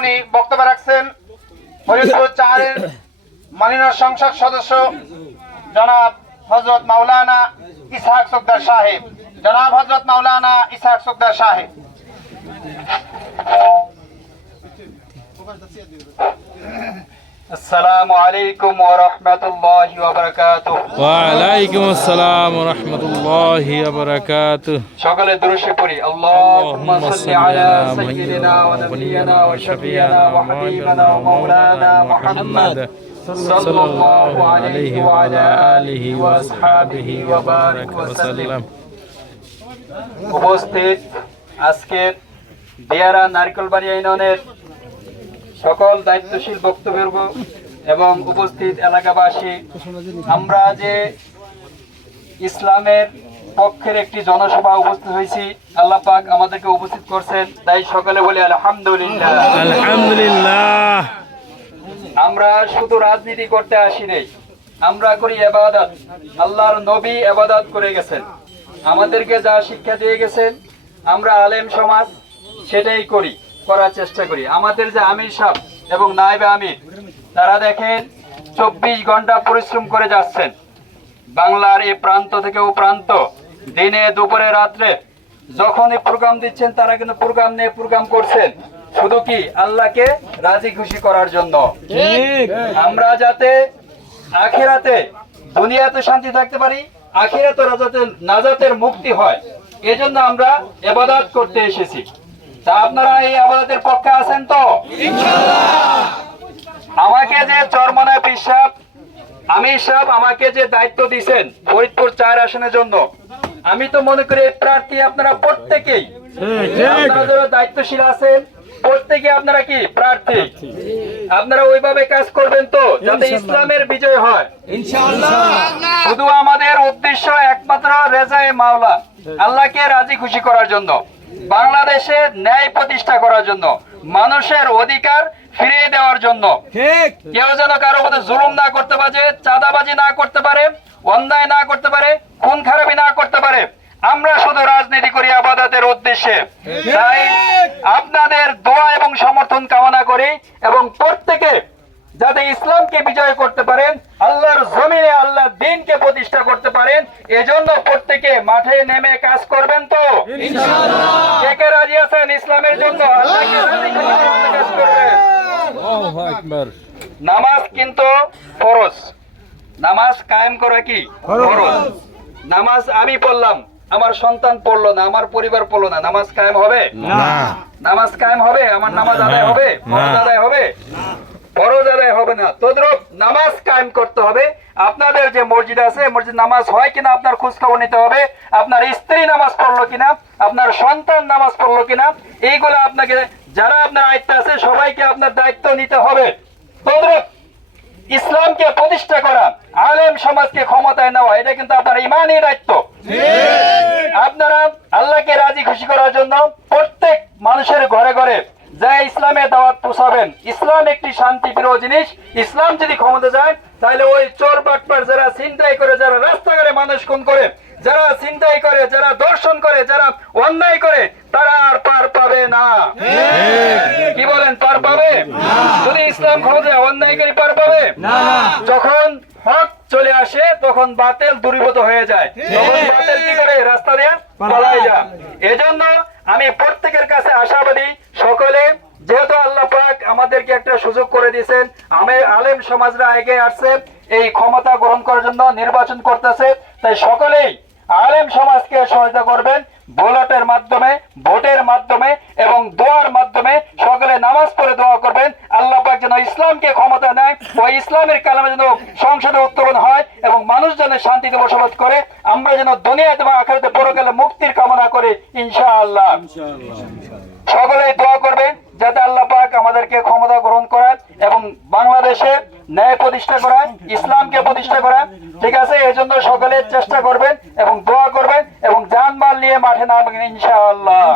উনি বক্তব্য রাখছেন ফরিদপুর 4-এর মাননীয় সংসদ সদস্য জনাব হযরত মাওলানা ইসহাক সুকদার সাহেব। জনাব হযরত মাওলানা ইসহাক সুকদার সাহেব। আসসালামু আলাইকুম ওয়া রাহমাতুল্লাহি ওয়া বারাকাতুহু। ওয়া আলাইকুম আসসালাম ওয়া রাহমাতুল্লাহি ওয়া বারাকাতুহু। সকলে দুরূদ পড়ি। আল্লাহুম্মা সাল্লি আলা সাইয়্যিদিনা ওয়া নাবিয়িনা ওয়া শাফিয়িনা ওয়া হাবিবিনা ওয়া মাওলানা মুহাম্মদ সাল্লাল্লাহু আলাইহি ওয়া আলা আলিহি ওয়া আসহাবিহি ওয়া বারিক ওয়া সাল্লাম। উপস্থিত আজকের দিয়ারা নারকেলবাড়ি ইউনিয়নের সকল দায়িত্বশীল বক্তব্যবর্গ এবং উপস্থিত এলাকাবাসী, আমরা যে ইসলামের পক্ষের একটি জনসভা উপস্থিত হয়েছি, আল্লাহ পাক আমাদেরকে উপস্থিত করছেন, তাই সকলে বলি আলহামদুলিল্লাহ। আলহামদুলিল্লাহ। আমরা শুধু রাজনীতি করতে আসি নাই, আমরা করি ইবাদত। আল্লাহর নবী ইবাদত করে গেছেন, আমাদেরকে যা শিক্ষা দিয়ে গেছেন আমরা আলেম সমাজ সেটাই করার চেষ্টা করি। আমাদের যে আমির সাহেব এবং নায়েবে আমির, তারা দেখেন 24 ঘন্টা পরিশ্রম করে যাচ্ছেন, বাংলার এই প্রান্ত থেকে ও প্রান্ত, দিনে দুপুরে রাত্রে যখনই প্রোগ্রাম দিচ্ছেন তারা কিন্তু প্রোগ্রাম নিয়ে প্রোগ্রাম করছেন, শুধু কি আল্লাহকে রাজি খুশি করার জন্য। আমরা যাতে আখিরাতে, দুনিয়াতে শান্তি থাকতে পারি, আখিরাতে নাজাতের মুক্তি হয়, এজন্য আমরা ইবাদত করতে এসেছি। তা আপনারা এই ইবাদতের পক্ষে আছেন তো? ইনশাআল্লাহ। আমাকে যে চরমনায় পীর সাহেব, আমির সাহেব আমাকে যে দায়িত্ব দিয়েছেন ফরিদপুর 4 আসনের জন্য, আমি তো মনে করি এই প্রার্থী আপনারা প্রত্যেকেই, আপনারা যারা দায়িত্বশীল আছেন প্রত্যেকে আপনারা কি প্রার্থী। আপনারা ওইভাবে কাজ করবেন তো যাতে ইসলামের বিজয় হয় ইনশাআল্লাহ। শুধু আমাদের উদ্দেশ্য একমাত্র রেজায়ে মাওলা, আল্লাহকে রাজি খুশি করার জন্য, বাংলাদেশে ন্যায় প্রতিষ্ঠা করার জন্য, মানুষের অধিকার ফিরিয়ে দেওয়ার জন্য। কেউ যেন কারো মধ্যে জুলুম না করতে পারে, চাঁদাবাজি না করতে পারে, অন্যায় না করতে পারে, খুন খারাপি না করতে পারে। আমরা শুধু রাজনীতি করি ইবাদতের উদ্দেশ্যে। তাই আপনাদের দোয়া এবং সমর্থন কামনা করি এবং প্রত্যেকে যাতে ইসলামকে বিজয় করতে পারেন, আল্লাহর জমিনে আল্লাহর দ্বীনকে প্রতিষ্ঠা করতে পারেন, এজন্য প্রত্যেকে মাঠে নেমে কাজ করবেন তো ইনশাআল্লাহ। কে কে রাজি আছেন ইসলামের জন্য? আল্লাহকে রাজি করে কাজ করবেন। আল্লাহু আকবার। নামাজ কিন্তু ফরজ, নামাজ কায়েম করা কি ফরজ। নামাজ আমি পড়লাম, আমার সন্তান পড়লো না, আমার পরিবার পড়লো না, নামাজ কায়েম হবে না। নামাজ কায়েম হবে, আমার নামাজ আদায় হবে, ফরজ আদায় হবে, ফরজ আদায় হবে না। তদ্রূপ নামাজ কায়েম করতে হবে। আপনাদের যে মসজিদ আছে, মসজিদ নামাজ হয় কিনা আপনার খোঁজ খবর নিতে হবে, আপনার স্ত্রী নামাজ পড়লো কিনা, আপনার সন্তান নামাজ পড়লো কিনা, এইগুলো আপনাকে, যারা আপনার দায়িত্ব আছে সবাইকে আপনার দায়িত্ব নিতে হবে। তদ্রূপ ইসলামকে প্রতিষ্ঠা করা, আলেম সমাজকে ক্ষমতায় নেওয়া, এটা কিন্তু আপনার ইমানি দায়িত্ব। আপনারা আল্লাহকে রাজি খুশি করার জন্য প্রত্যেক মানুষের ঘরে ঘরে যা ইসলামের দাওয়াত পৌঁছাবেন। ইসলাম একটি শান্তিপ্রিয় জিনিস। ইসলাম যদি ক্ষমতা যায় তাহলে ওই চোর বাটপার, যারা ছিনতাই করে, যারা রাস্তাঘাটে মানুষ খুন করে, যারা ছিনতাই করে, যারা দর্শন করে, যারা অন্যায় করে, তারা আর পার পাবে না। কি বলেন, পার পাবে? যদি ইসলাম ক্ষমতায়, অন্যায়কারী পার পাবে না। যখন হক চলে আসে তখন বাতিল দূরীভূত হয়ে যায়, তখন বাতিল কি করে? রাস্তা দিয়ে পালায় যায়। এজন্য আমি প্রত্যেকের কাছে আশাবাদী, সকলে যেহেতু আল্লাহ পাক আমাদেরকে একটা সুযোগ করে দিয়েছেন, আলেম সমাজরা এগিয়ে আসছে এই ক্ষমতা গ্রহণ করার জন্য, নির্বাচন করতেছে, তাই সকলেই আলেম সমাজকে সহায়তা করবেন ভোটের মাধ্যমে, ভোটের মাধ্যমে এবং দোয়ার মাধ্যমে। সকলে নামাজ পড়ে দোয়া করবেন আল্লাহ পাক যেন ইসলামকে ক্ষমতা নেয়, ওই ইসলামের কালামে যেন সংসদে উত্তোলন হয় এবং মানুষ যেন শান্তিতে বসবাস করে, আমরা যেন দুনিয়াতে এবং আখিরাতে পরকালে মুক্তির কামনা করি ইনশাআল্লাহ। সকলে দোয়া করবেন যাতে আল্লাহ পাক আমাদেরকে ক্ষমতা গ্রহণ করেন এবং বাংলাদেশে ন্যায় প্রতিষ্ঠা করায়, ইসলামকে প্রতিষ্ঠা করায়। ঠিক আছে, এই জন্য সকলে চেষ্টা করবেন এবং দোয়া করবেন এবং জানমাল নিয়ে মাঠে নামবেন ইনশাআল্লাহ।